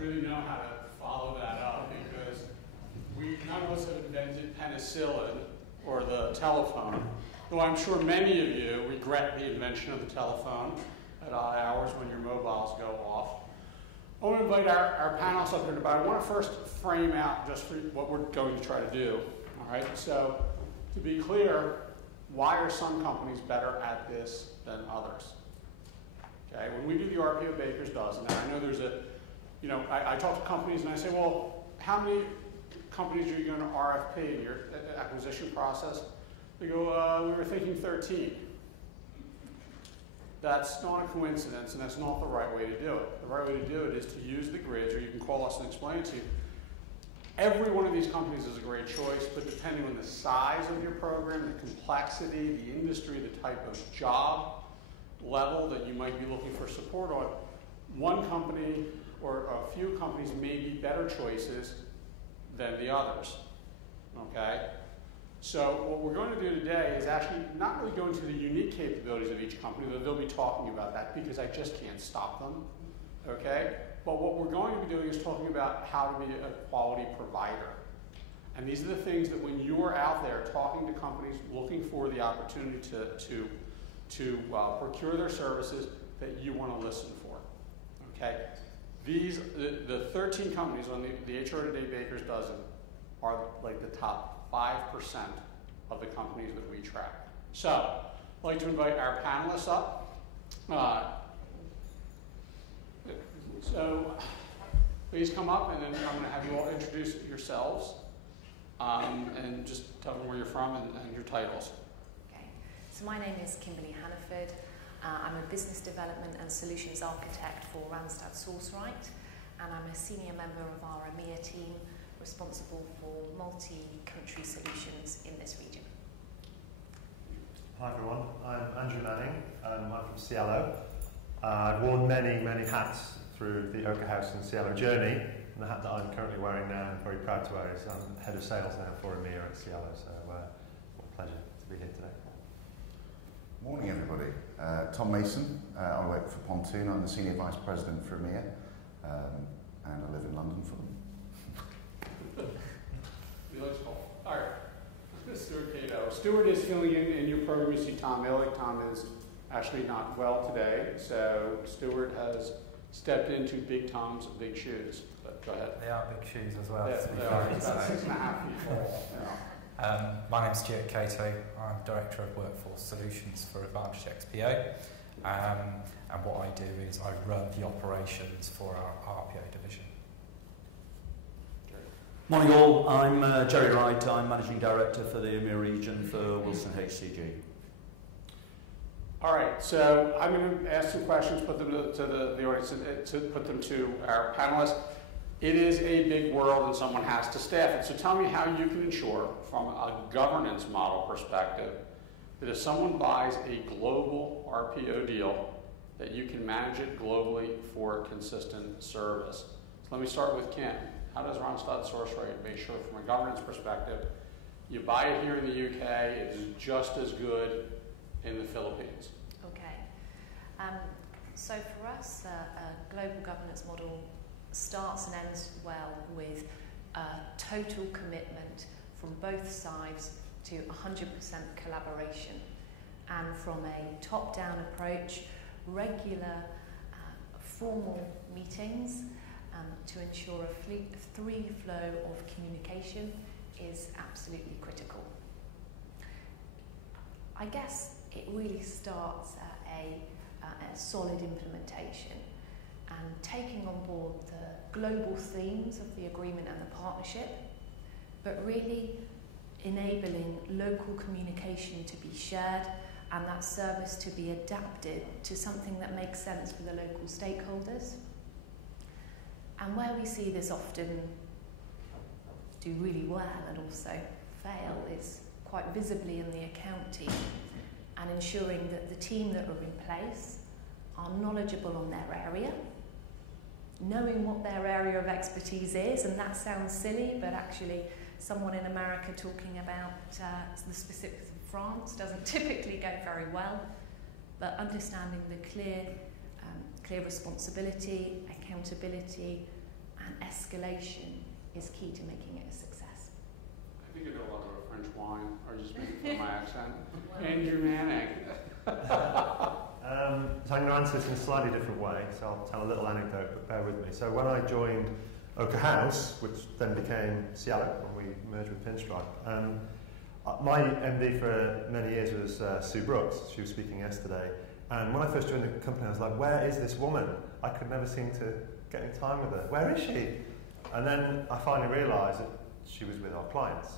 really know how to follow that up because none of us have invented penicillin or the telephone, though I'm sure many of you regret the invention of the telephone at odd hours when your mobiles go off. I want to invite our panelists up here, but I want to first frame out just what we're going to try to do. All right, so to be clear, why are some companies better at this than others? Okay, when we do the RPO Baker's Dozen, and I know there's I talk to companies and I say, well, how many companies are you going to RFP in your acquisition process? They go, we were thinking 13. That's not a coincidence, and that's not the right way to do it. The right way to do it is to use the grids, or you can call us and explain it to you. Every one of these companies is a great choice, but depending on the size of your program, the complexity, the industry, the type of job level that you might be looking for support on, one company or a few companies may be better choices than the others. Okay? So what we're going to do today is actually not really go into the unique capabilities of each company, though they'll be talking about that because I just can't stop them. Okay? But what we're going to be doing is talking about how to be a quality provider. And these are the things that when you are out there talking to companies looking for the opportunity to procure their services, that you want to listen for. Okay? The 13 companies on the HRO Today Baker's Dozen are like the top 5% of the companies that we track. So, I'd like to invite our panelists up. So, please come up, and then I'm going to have you all introduce yourselves and just tell them where you're from and your titles. Okay. So my name is Kimberly Hannaford. I'm a business development and solutions architect for Randstad Sourceright, and I'm a senior member of our EMEA team, responsible for multi-country solutions in this region. Hi everyone, I'm Andrew Manning. I'm from Cielo. I've worn many, many hats through the Oka House and Cielo journey, and the hat that I'm currently wearing now, I'm very proud to wear, is I'm head of sales now for EMEA at Cielo, so what a pleasure to be here today. Morning everybody, Tom Mason. I work for Pontoon. I'm the Senior Vice President for EMEA, and I live in London for them. All right, Stuart Cato. Stuart is filling in your program. You see Tom Elliot. Tom is actually not well today, so Stuart has stepped into Big Tom's big shoes. But go ahead. They are big shoes as well. They are about 6.5 feet tall. Yeah. My name's Stuart Cato. I'm Director of Workforce Solutions for Advantage XPO. And what I do is I run the operations for our RPO division. Morning all, I'm Jerry Wright. I'm Managing Director for the EMEA region for WilsonHCG. All right, so I'm going to ask some questions, put them to the audience, to put them to our panelists. It is a big world and someone has to staff it. So tell me how you can ensure, from a governance model perspective, that if someone buys a global RPO deal, that you can manage it globally for consistent service. So let me start with Kim. How does Randstad Sourceright make sure, from a governance perspective, you buy it here in the UK, it is just as good in the Philippines? Okay. So for us, a global governance model starts and ends well with a total commitment from both sides to 100% collaboration. And from a top-down approach, regular formal meetings to ensure a free flow of communication is absolutely critical. I guess it really starts at a solid implementation and taking on board the global themes of the agreement and the partnership, but really enabling local communication to be shared and that service to be adapted to something that makes sense for the local stakeholders. And where we see this often do really well and also fail is quite visibly in the account team, and ensuring that the team that are in place are knowledgeable on their area, knowing what their area of expertise is, and that sounds silly, but actually someone in America talking about the specifics of France doesn't typically go very well, but understanding the clear responsibility, accountability, and escalation is key to making it a success. I think you know a lot about French wine, or just making fun of my accent. And Germanic. So I'm going to answer this in a slightly different way, so I'll tell a little anecdote, but bear with me. So when I joined Oka House, which then became Cielo when we merged with Pinstripe, my MD for many years was Sue Brooks. She was speaking yesterday. And when I first joined the company, I was like, where is this woman? I could never seem to get any time with her. Where is she? And then I finally realised that she was with our clients.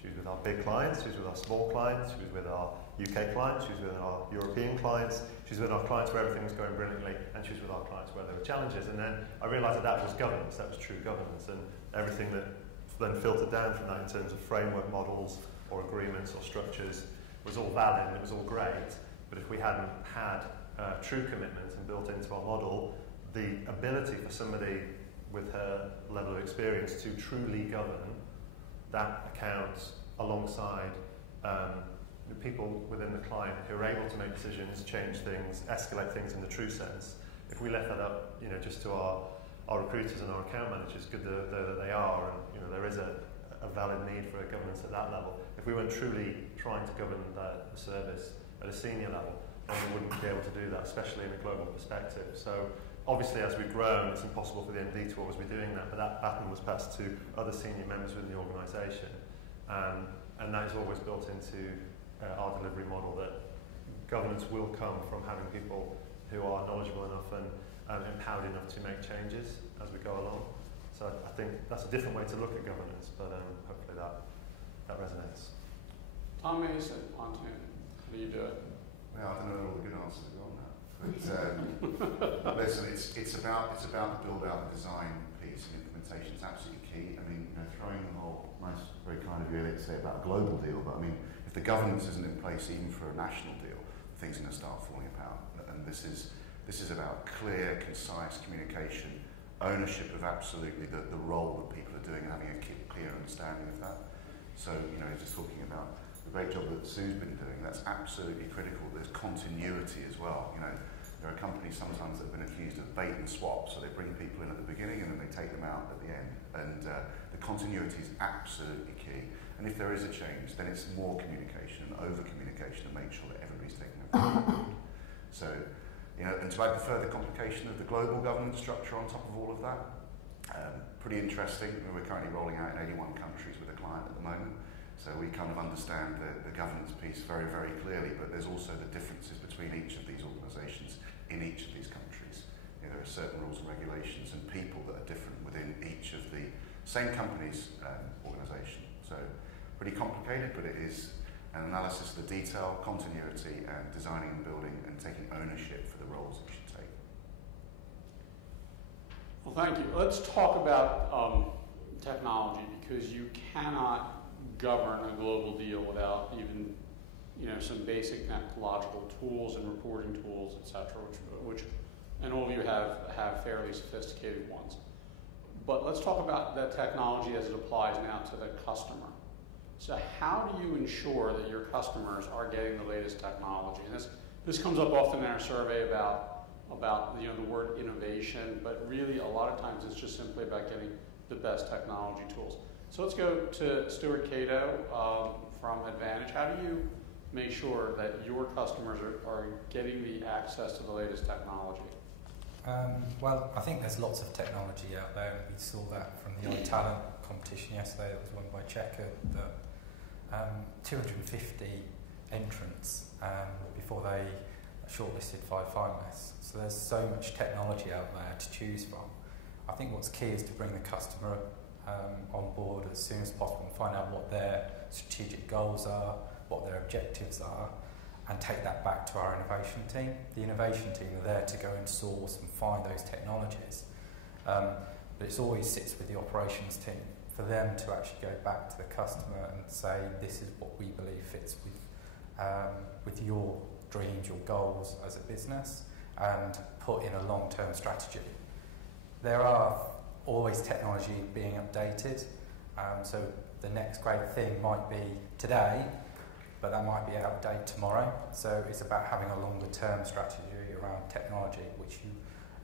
She was with our big clients, she was with our small clients, she was with our UK clients, she was with our European clients, she was with our clients where everything was going brilliantly, and she was with our clients where there were challenges. And then I realised that that was governance, that was true governance, and everything that then filtered down from that in terms of framework models or agreements or structures was all valid and it was all great. But if we hadn't had true commitments and built into our model, the ability for somebody with her level of experience to truly govern that account alongside the people within the client who are able to make decisions, change things, escalate things in the true sense. If we left that up, just to our recruiters and our account managers, good though that they are, and there is a valid need for a governance at that level. If we weren't truly trying to govern the service at a senior level, then we wouldn't be able to do that, especially in a global perspective. So obviously, as we've grown, it's impossible for the MD to always be doing that, but that baton was passed to other senior members within the organisation. And that is always built into our delivery model, that governance will come from having people who are knowledgeable enough and empowered enough to make changes as we go along. So I think that's a different way to look at governance, but hopefully that resonates. Tom Mason, Pontoon, how do you do it? Well, I don't know all the good answers are on that. But listen, it's about the build out, the design piece, and implementation is absolutely key. I mean, throwing the whole nice, very kind of you, Elliot, to say about a global deal, but I mean, if the governance isn't in place even for a national deal, things are going to start falling apart. And this is about clear, concise communication, ownership of absolutely the role that people are doing, and having a clear understanding of that. So, just talking about the great job that Sue's been doing, that's absolutely critical. There's continuity as well. There are companies sometimes that have been accused of bait and swap, so they bring people in at the beginning and then they take them out at the end. And the continuity is absolutely key. And if there is a change, then it's more communication and over-communication to make sure that everybody's taking it forward. So, and to add the further complication of the global governance structure on top of all of that, pretty interesting. We're currently rolling out in 81 countries with a client at the moment. So we kind of understand the governance piece very, very clearly, but there's also the differences between each of these organisations in each of these countries. There are certain rules and regulations and people that are different within each of the same company's organisation. So pretty complicated, but it is an analysis of the detail, continuity, and designing and building and taking ownership for the roles that you should take. Well, thank you. Let's talk about technology, because you cannot govern a global deal without even, some basic methodological tools and reporting tools, etc., which and all of you have fairly sophisticated ones. But let's talk about that technology as it applies now to the customer. So how do you ensure that your customers are getting the latest technology? And this comes up often in our survey about the word innovation, but really a lot of times it's just simply about getting the best technology tools. So let's go to Stuart Cato from Advantage. How do you make sure that your customers are getting the access to the latest technology? Well, I think there's lots of technology out there. We saw that from the iTalent competition yesterday that was won by Checker, that 250 entrants before they shortlisted 5 finalists. So there's so much technology out there to choose from. I think what's key is to bring the customer on board as soon as possible and find out what their strategic goals are, what their objectives are, and take that back to our innovation team. The innovation team are there to go and source and find those technologies. But it always sits with the operations team for them to actually go back to the customer and say, this is what we believe fits with your dreams, your goals as a business, and put in a long-term strategy. There are always technology being updated, so the next great thing might be today, but that might be out of date tomorrow. So it's about having a longer term strategy around technology, which you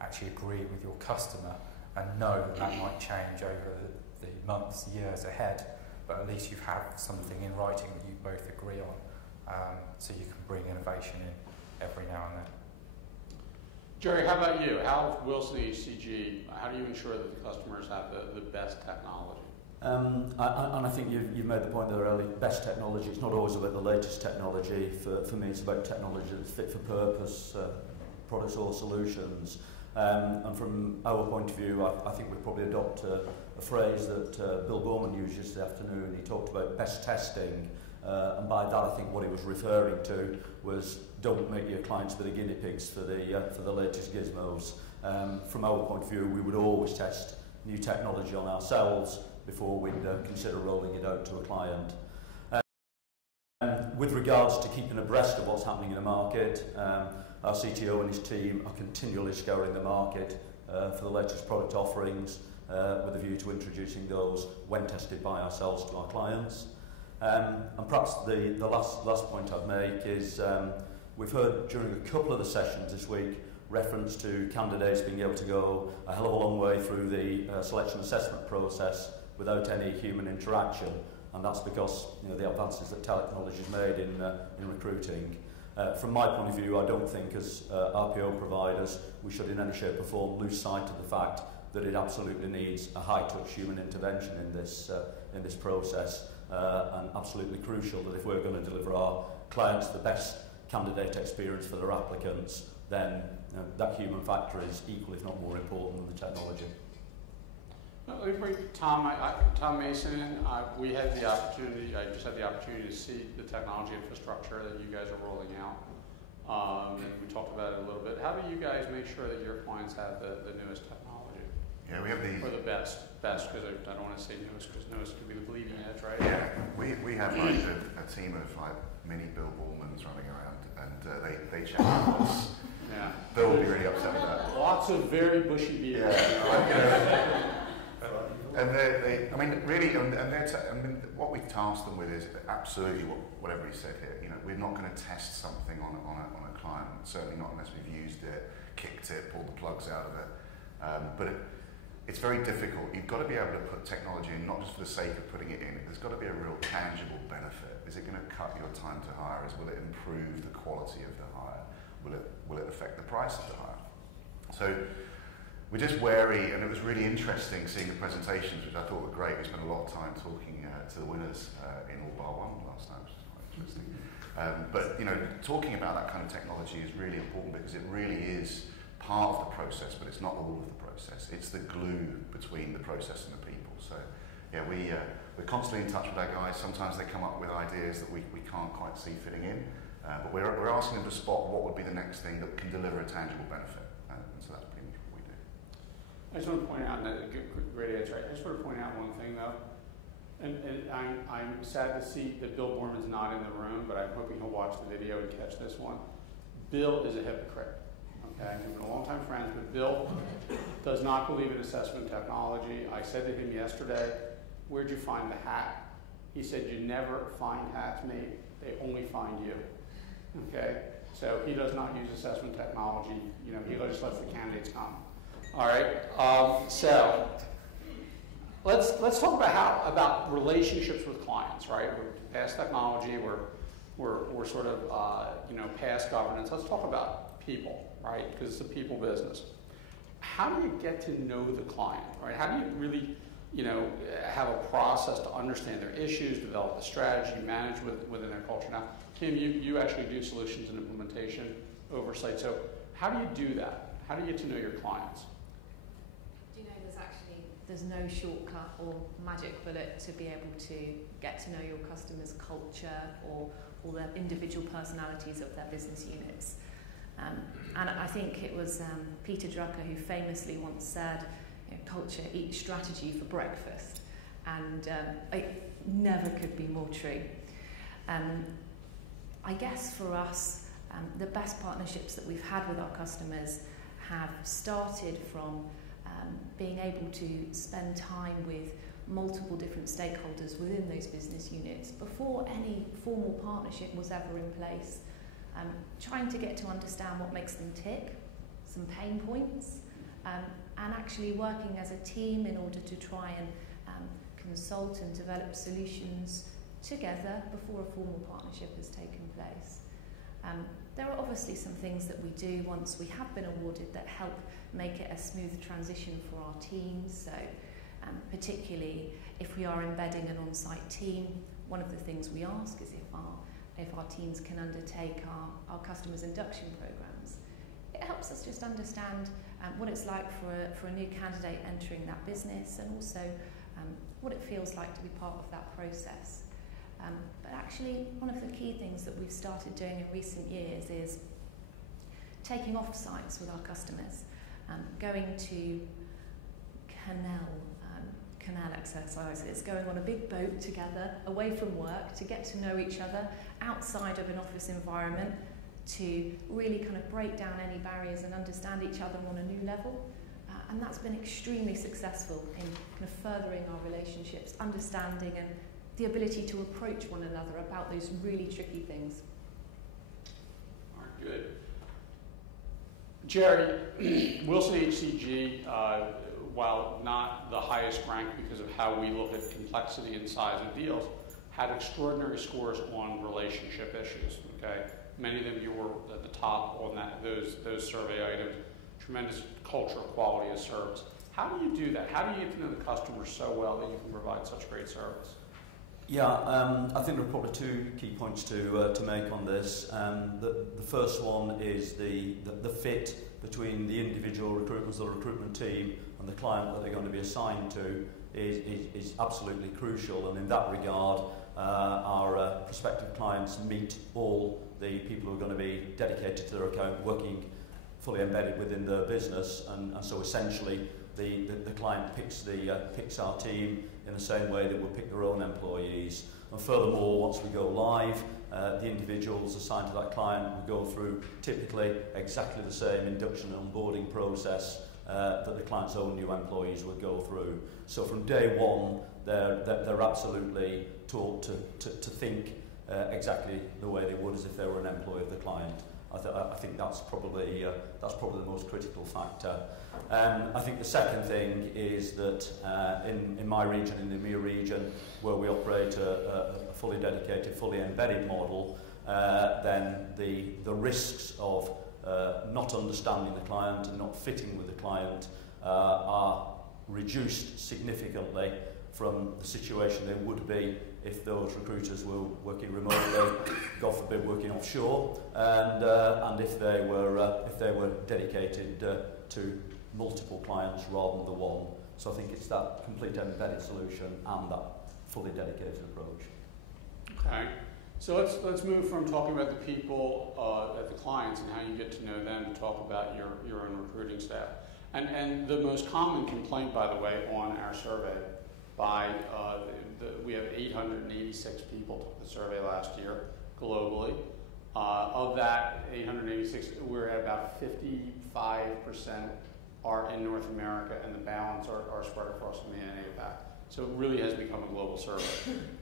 actually agree with your customer and know that might change over the months, years ahead, but at least you have something in writing that you both agree on, so you can bring innovation in every now and then. Jerry, how about you? How WilsonHCG, how do you ensure that the customers have the best technology? And I think you've made the point there early, best technology. It's not always about the latest technology. For me, it's about technology that's fit for purpose, products or solutions. And from our point of view, I think we'd probably adopt a phrase that Bill Bowman used yesterday afternoon. He talked about best testing, and by that I think what he was referring to was don't make your clients be the guinea pigs for the latest gizmos. From our point of view, we would always test new technology on ourselves before we'd consider rolling it out to a client. With regards to keeping abreast of what's happening in the market, our CTO and his team are continually scouring the market for the latest product offerings with a view to introducing those when tested by ourselves to our clients. And perhaps the last point I'd make is we've heard during a couple of the sessions this week reference to candidates being able to go a hell of a long way through the selection assessment process without any human interaction, and that's because the advances that technology has made in recruiting. From my point of view, I don't think as RPO providers we should in any shape or form lose sight of the fact that it absolutely needs a high-touch human intervention in this process, and absolutely crucial that if we're going to deliver our clients the best candidate experience for their applicants, then that human factor is equal, if not more important than the technology. Let me bring Tom Mason in. We had the opportunity, I just had the opportunity to see the technology infrastructure that you guys are rolling out. And we talked about it a little bit. How do you guys make sure that your clients have the newest technology? Yeah, we have Or the best, because I don't want to say newest, because newest could be the bleeding edge, right? Yeah, we have like a team of like mini Bill Ballmans running around, and they check us. Yeah. Bill will be really upset with that. Lots of very bushy beards. Yeah. And I mean, really, what we tasked them with is absolutely whatever he said here. We're not going to test something on a client, certainly not unless we've used it, kicked it, pulled the plugs out of it. But it's very difficult. You've got to be able to put technology in, not just for the sake of putting it in. There's got to be a real tangible benefit. Is it going to cut your time to hire? Will it improve the quality of the hire? Will it affect the price of the hire? So we're just wary, and it was really interesting seeing the presentations, which I thought were great. We spent a lot of time talking to the winners in all bar one last night, which is quite interesting. But talking about that kind of technology is really important because it really is part of the process, but it's not all of the process. It's the glue between the process and the people. So yeah, we're constantly in touch with our guys. Sometimes they come up with ideas that we can't quite see fitting in, but we're asking them to spot what would be the next thing that can deliver a tangible benefit. And so that's pretty much what we do. I just want to point out, that great answer. I just want to point out one thing though, and I'm sad to see that Bill Borman's not in the room, but I'm hoping he'll watch the video and catch this one. Bill is a hypocrite. Okay, we've been a long time friends, but Bill does not believe in assessment technology. I said to him yesterday, "Where'd you find the hat?" He said, "You never find hats made; they only find you." Okay, so he does not use assessment technology. He just lets the candidates come. All right. So let's talk about relationships with clients. Right. We're past technology. We're sort of past governance. Let's talk about people. Right. Because it's a people business. How do you get to know the client? Right. How do you really have a process to understand their issues, develop the strategy, manage within their culture? Now, Kim, you actually do solutions and implementation oversight. So how do you do that? How do you get to know your clients? Do you know there's no shortcut or magic bullet to be able to get to know your customers' culture or the individual personalities of their business units. And I think it was Peter Drucker who famously once said, culture eats strategy for breakfast. And it never could be more true. I guess for us, the best partnerships that we've had with our customers have started from being able to spend time with multiple different stakeholders within those business units before any formal partnership was ever in place, trying to get to understand what makes them tick, some pain points, and actually working as a team in order to try and consult and develop solutions together before a formal partnership has taken place. There are obviously some things that we do once we have been awarded that help make it a smooth transition for our teams. So particularly if we are embedding an on-site team, one of the things we ask is if our teams can undertake our customers' induction programs. It helps us just understand what it's like for a new candidate entering that business, and also what it feels like to be part of that process. But actually, one of the key things that we've started doing in recent years is taking off-sites with our customers, going to canal exercises, going on a big boat together, away from work, to get to know each other outside of an office environment, to really kind of break down any barriers and understand each other on a new level. And that's been extremely successful in kind of furthering our relationships, understanding and the ability to approach one another about those really tricky things. All right, good. Jerry, WilsonHCG, while not the highest rank because of how we look at complexity and size of deals, had extraordinary scores on relationship issues. Okay, many of them you were at the top on those survey items. Tremendous culture, quality of service. How do you do that? How do you get to know the customer so well that you can provide such great service? Yeah, I think there are probably two key points to make on this. The first one is the fit between the individual recruitments, the recruitment team, and the client that they're going to be assigned to is absolutely crucial. And in that regard, our prospective clients meet all the people who are going to be dedicated to their account, working fully embedded within their business, and so essentially the client picks our team in the same way that we'll pick their own employees. And furthermore, once we go live, the individuals assigned to that client will go through typically exactly the same induction and onboarding process that the client's own new employees would go through. So from day one, they're absolutely taught to think exactly the way they would as if they were an employee of the client. I think that's probably the most critical factor. I think the second thing is that in my region, in the EMEA region, where we operate a fully dedicated, fully embedded model, then the risks of not understanding the client and not fitting with the client are reduced significantly from the situation they would be if those recruiters were working remotely, God forbid working offshore, and if they were dedicated to multiple clients rather than the one. So I think it's that complete embedded solution and that fully dedicated approach. Okay, so let's move from talking about the people at the clients and how you get to know them to talk about your own recruiting staff. And the most common complaint, by the way, on our survey we have 886 people took the survey last year globally. Of that 886, we're at about 55% are in North America, and the balance are spread across EMEA and APAC. So it really has become a global survey.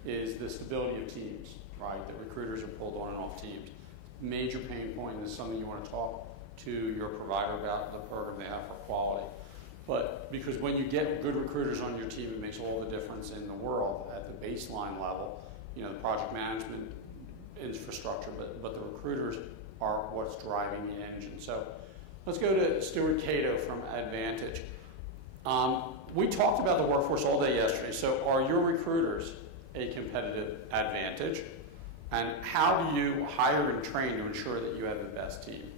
Is the stability of teams, right? That recruiters are pulled on and off teams. Major pain point is something you want to talk to your provider about, the program they have for quality. But because when you get good recruiters on your team, it makes all the difference in the world at the baseline level. You know, the project management infrastructure, but the recruiters are what's driving the engine. So let's go to Stuart Cato from Advantage. We talked about the workforce all day yesterday. So are your recruiters a competitive advantage? And how do you hire and train to ensure that you have the best team?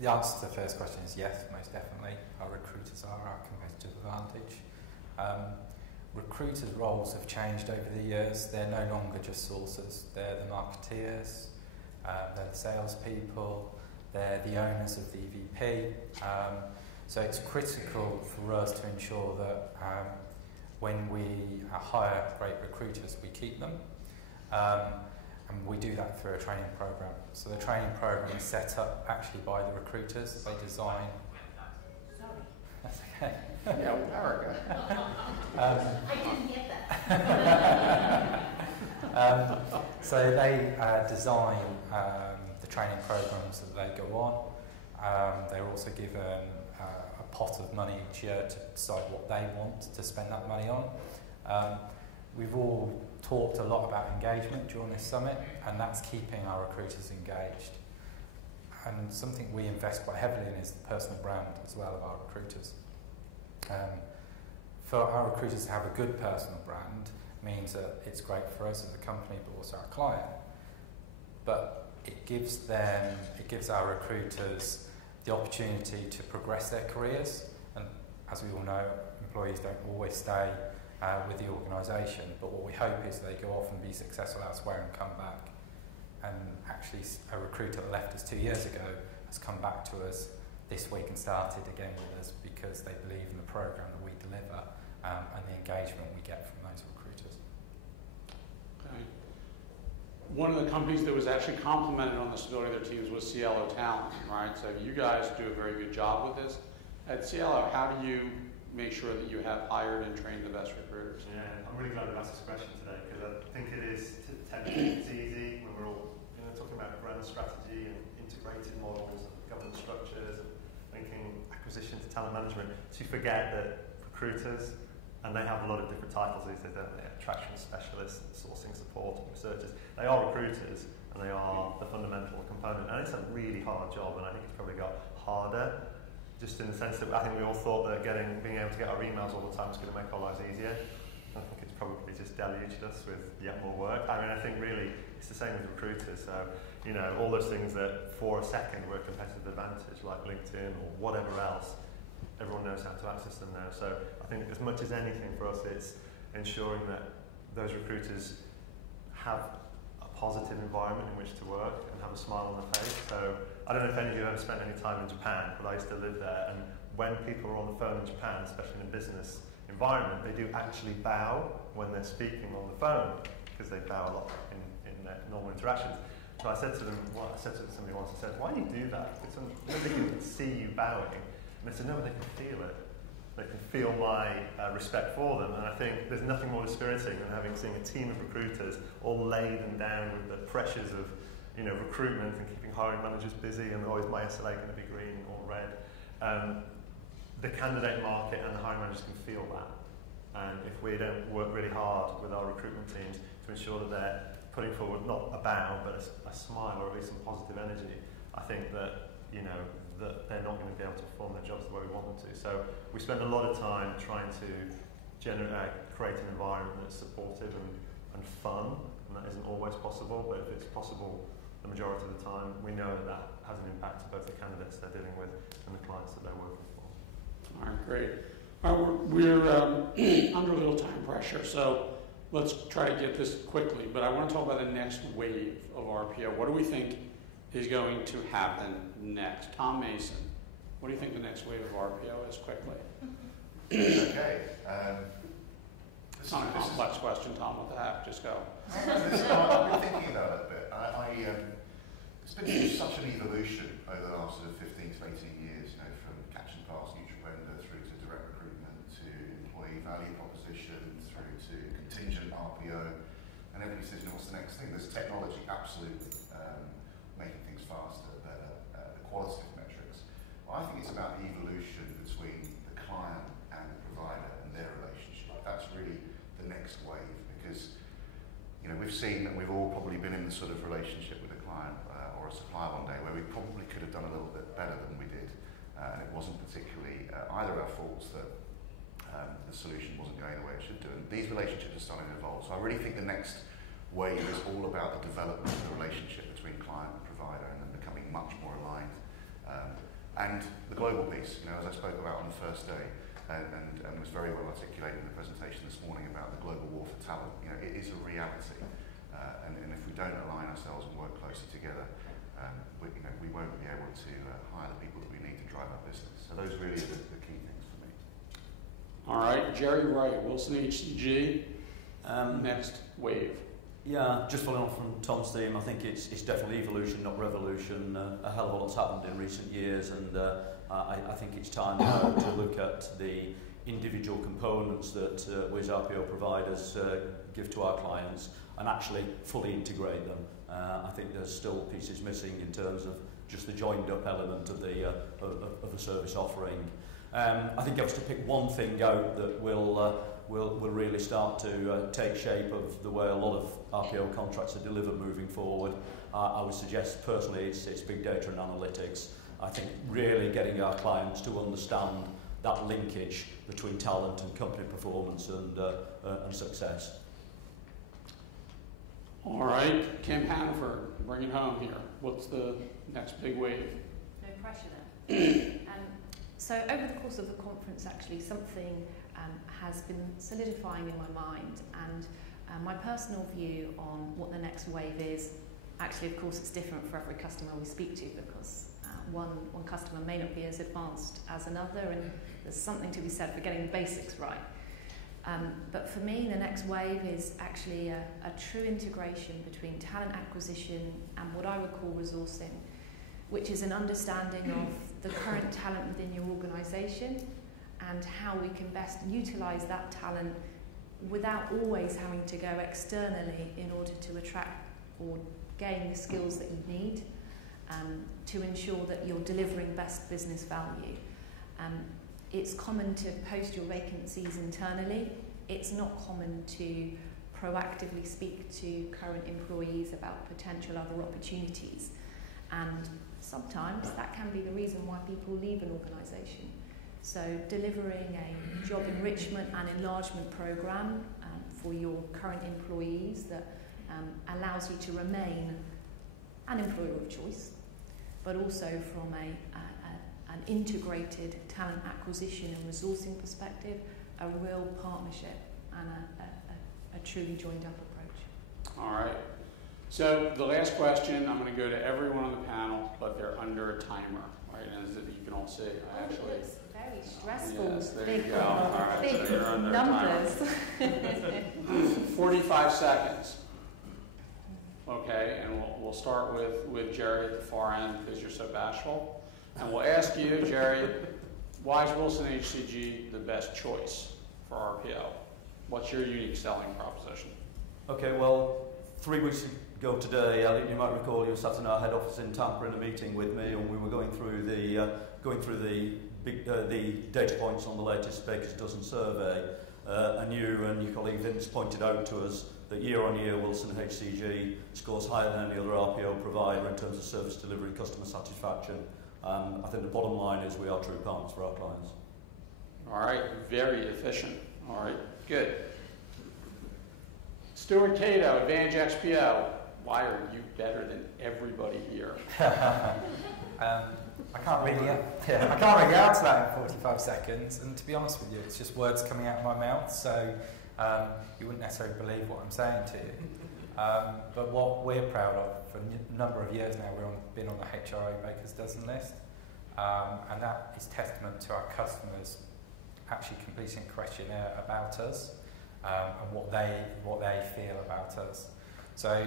The answer to the first question is yes, most definitely. Our recruiters are our competitive advantage. Recruiters' roles have changed over the years. They're no longer just sourcers. They're the marketeers, they're the salespeople, they're the owners of the EVP. So it's critical for us to ensure that when we hire great recruiters, we keep them. And we do that through a training program. So the training program is set up actually by the recruiters. They design. Sorry. That's okay. Yeah, well, Erica. I didn't get that. So they design the training programs that they go on. They're also given a pot of money each year to decide what they want to spend that money on. We've all talked a lot about engagement during this summit, and that's keeping our recruiters engaged. And something we invest quite heavily in is the personal brand as well of our recruiters. For our recruiters to have a good personal brand means that it's great for us as a company, but also our client. But it gives our recruiters the opportunity to progress their careers. And as we all know, employees don't always stay with the organisation, but what we hope is they go off and be successful elsewhere and come back. And actually a recruiter that left us 2 years ago has come back to us this week and started again with us because they believe in the programme that we deliver and the engagement we get from those recruiters. Okay. One of the companies that was actually complimented on the stability of their teams was Cielo Talent, right? So you guys do a very good job with this. At Cielo, how do you make sure that you have hired and trained the best recruiters? Yeah, I'm really glad you asked this question today because I think it is it's easy when we're all talking about brand strategy and integrated models and governance structures and linking acquisition to talent management to forget that recruiters, and they have a lot of different titles these days, don't they? Attraction specialists, sourcing support, researchers. They are recruiters and they are the fundamental component, and it's a really hard job, and I think it's probably got harder just in the sense that I think we all thought that being able to get our emails all the time was going to make our lives easier. I think it's probably just deluged us with yet more work. I mean, I think really it's the same with recruiters. So, all those things that for a second were a competitive advantage, like LinkedIn or whatever else, everyone knows how to access them now. So I think as much as anything for us, it's ensuring that those recruiters have a positive environment in which to work and have a smile on their face. So I don't know if any of you have ever spent any time in Japan, but I used to live there, and when people are on the phone in Japan, especially in a business environment, they do actually bow when they're speaking on the phone, because they bow a lot in their normal interactions. So I said to them, I said to somebody once, I said, why do you do that? Because nobody can see you bowing. And they said, no, but they can feel it. They can feel my respect for them. And I think there's nothing more dispiriting than seeing a team of recruiters all laden down with the pressures of recruitment and keeping hiring managers busy, and always my SLA going to be green or red. The candidate market and the hiring managers can feel that. And if we don't work really hard with our recruitment teams to ensure that they're putting forward not a bow, but a smile or at least some positive energy, I think that, that they're not going to be able to perform their jobs the way we want them to. So we spend a lot of time trying to create an environment that's supportive and fun, and that isn't always possible, but if it's possible the majority of the time, we know that has an impact to both the candidates they're dealing with and the clients that they're working for. All right, great. All right, we're under a little time pressure, so let's try to get this quickly. But I want to talk about the next wave of RPO. What do we think is going to happen next? Tom Mason, what do you think the next wave of RPO is quickly? Okay. It's not a complex question, Tom. What the heck? Just go. I've been thinking about it a bit. It's been such an evolution over the last sort of 15 to 18 years, from catch and pass, neutral vendor, through to direct recruitment, to employee value proposition, through to contingent RPO, and everybody says, what's the next thing? There's technology, absolutely, making things faster, better, the qualitative metrics. Well, I think it's about the evolution between the client and the provider and their relationship. That's really the next wave, because we've seen, and we've all probably been in the sort of relationship with a client or a supplier one day where we probably could have done a little bit better than we did, and it wasn't particularly either our faults that the solution wasn't going the way it should do. And these relationships are starting to evolve. So I really think the next wave is all about the development of the relationship between client and provider, and then becoming much more aligned. And the global piece, as I spoke about on the first day, and was very well articulated in the presentation this morning about the global war for talent. It is a reality, and if we don't align ourselves and work closely together, we won't be able to hire the people that we need to drive our business. So those really are the key things for me. All right, Jerry Wright, WilsonHCG, next wave. Yeah, just following on from Tom's theme, I think it's definitely evolution, not revolution. A hell of a lot's happened in recent years, and I think it's time now to look at the individual components that we as RPO providers give to our clients and actually fully integrate them. I think there's still pieces missing in terms of just the joined up element of the service offering. I think if I was to pick one thing out that will really start to take shape of the way a lot of RPO contracts are delivered moving forward, I would suggest personally it's big data and analytics. I think really getting our clients to understand that linkage between talent and company performance and success. All right, Kim Hannaford, bring it home here. What's the next big wave? No pressure then. So over the course of the conference, actually, something has been solidifying in my mind, and my personal view on what the next wave is. Actually, of course, it's different for every customer we speak to, because one customer may not be as advanced as another, and there's something to be said for getting the basics right. But for me, the next wave is actually a true integration between talent acquisition and what I would call resourcing, which is an understanding of the current talent within your organisation and how we can best utilise that talent without always having to go externally in order to attract or gain the skills that you need to ensure that you're delivering best business value. It's common to post your vacancies internally. It's not common to proactively speak to current employees about potential other opportunities. And sometimes that can be the reason why people leave an organisation. So delivering a job enrichment and enlargement programme for your current employees that allows you to remain an employer of choice, but also from an integrated talent acquisition and resourcing perspective, a real partnership and a truly joined up approach. All right. So the last question, I'm going to go to everyone on the panel, but they're under a timer, right? As you can all see, I actually. It's very stressful. Yes, there big you go. All right, big so you're under numbers. a timer. 45 seconds. Okay, and we'll start with Jerry at the far end because you're so bashful. And we'll ask you, Jerry, why is WilsonHCG the best choice for RPO? What's your unique selling proposition? Okay, well, 3 weeks ago today, Elliot, you might recall you sat in our head office in Tampa in a meeting with me, and we were going through the data points on the latest Baker's Dozen survey. And you and your colleague Vince pointed out to us that year on year WilsonHCG scores higher than any other RPO provider in terms of service delivery, customer satisfaction. I think the bottom line is we are true partners for our clients. All right, very efficient. All right, good. Stuart Cato, Advantage XPO. Why are you better than everybody here? I can't really answer that in 45 seconds, and to be honest with you, it's just words coming out of my mouth, so you wouldn't necessarily believe what I'm saying to you. But what we're proud of, for a number of years now, we've been on the HRO Baker's Dozen list, and that is testament to our customers actually completing a questionnaire about us and what they feel about us. So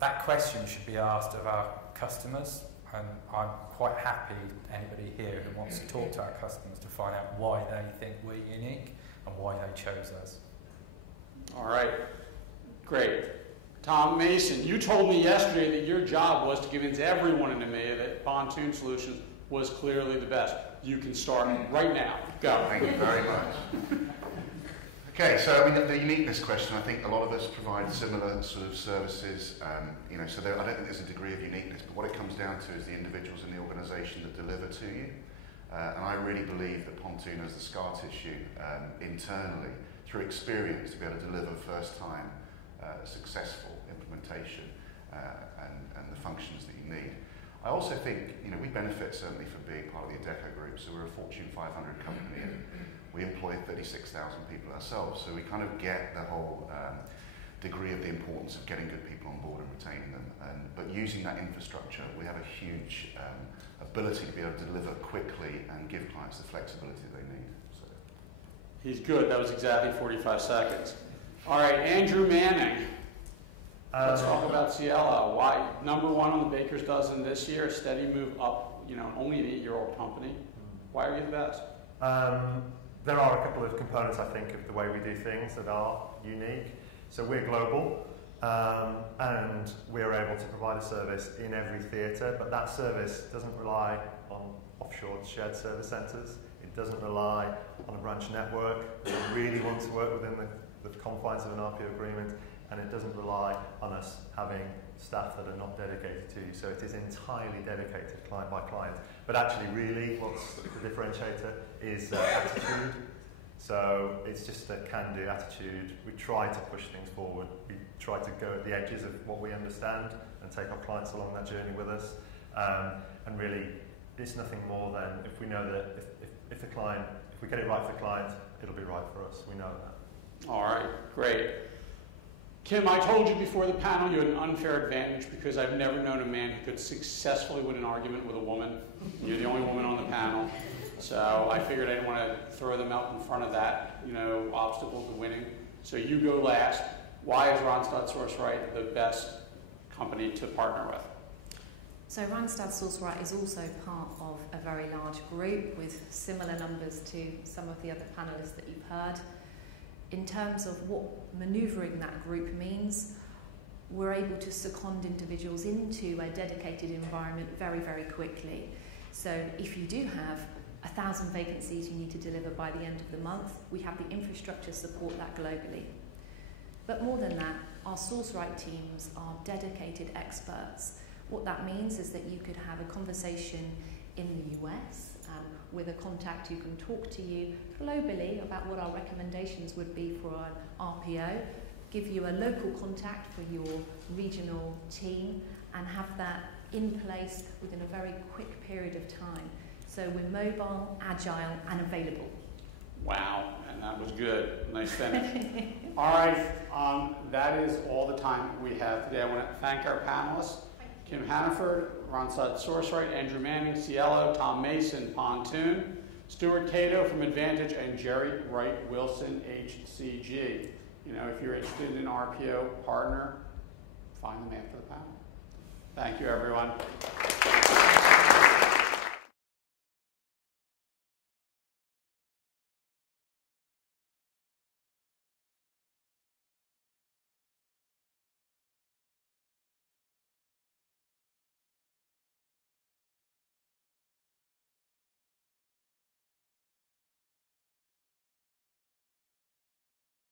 that question should be asked of our customers, and I'm quite happy anybody here who wants to talk to our customers to find out why they think we're unique and why they chose us. All right, great. Tom Mason, you told me yesterday that your job was to convince everyone in EMEA that Pontoon Solutions was clearly the best. You can start right now. Go. Thank you very much. Okay, so I mean the uniqueness question, I think a lot of us provide similar sort of services, so I don't think there's a degree of uniqueness, but what it comes down to is the individuals in the organisation that deliver to you. And I really believe that Pontoon has the scar tissue internally, through experience, to be able to deliver first time successful implementation and the functions that you need. I also think we benefit certainly from being part of the Adecco group, so we're a Fortune 500 company and we employ 36,000 people ourselves, so we kind of get the whole degree of the importance of getting good people on board and retaining them. But using that infrastructure, we have a huge ability to be able to deliver quickly and give clients the flexibility they need. So. He's good. That was exactly 45 seconds. All right, Andrew Manning. Let's talk about Cielo. Why number 1 on the Baker's Dozen this year? Steady move up. Only an 8-year-old company. Why are you the best? There are a couple of components, I think, of the way we do things that are unique. So we're global. And we're able to provide a service in every theatre, but that service doesn't rely on offshore shared service centres. It doesn't rely on a branch network. We really want to work within the confines of an RPO agreement, and it doesn't rely on us having staff that are not dedicated to you. So it is entirely dedicated client by client. But actually, really, what's the differentiator is attitude. So it's just a can-do attitude. We try to push things forward. We try to go at the edges of what we understand and take our clients along that journey with us. And really, it's nothing more than if we know that if we get it right for the client, it'll be right for us. We know that. All right, great. Kim, I told you before the panel you had an unfair advantage because I've never known a man who could successfully win an argument with a woman. You're the only woman on the panel. So I figured I didn't want to throw them out in front of that, obstacle to winning. So you go last. Why is Randstad Sourceright the best company to partner with? So Randstad Sourceright is also part of a very large group with similar numbers to some of the other panellists that you've heard. In terms of what manoeuvring that group means, we're able to second individuals into a dedicated environment very, very quickly. So if you do have 1,000 vacancies you need to deliver by the end of the month, we have the infrastructure to support that globally. But more than that, our Sourceright teams are dedicated experts. What that means is that you could have a conversation in the US with a contact who can talk to you globally about what our recommendations would be for an RPO, give you a local contact for your regional team, and have that in place within a very quick period of time. So we're mobile, agile, and available. Wow, and that was good. Nice finish. All right, that is all the time we have today. I want to thank our panelists, Kim Hannaford, Randstad Sourceright, Andrew Manning, Cielo, Tom Mason, Pontoon, Stuart Cato from Advantage, and Jerry Wright, WilsonHCG. If you're interested in an RPO partner, find them after the panel. Thank you, everyone.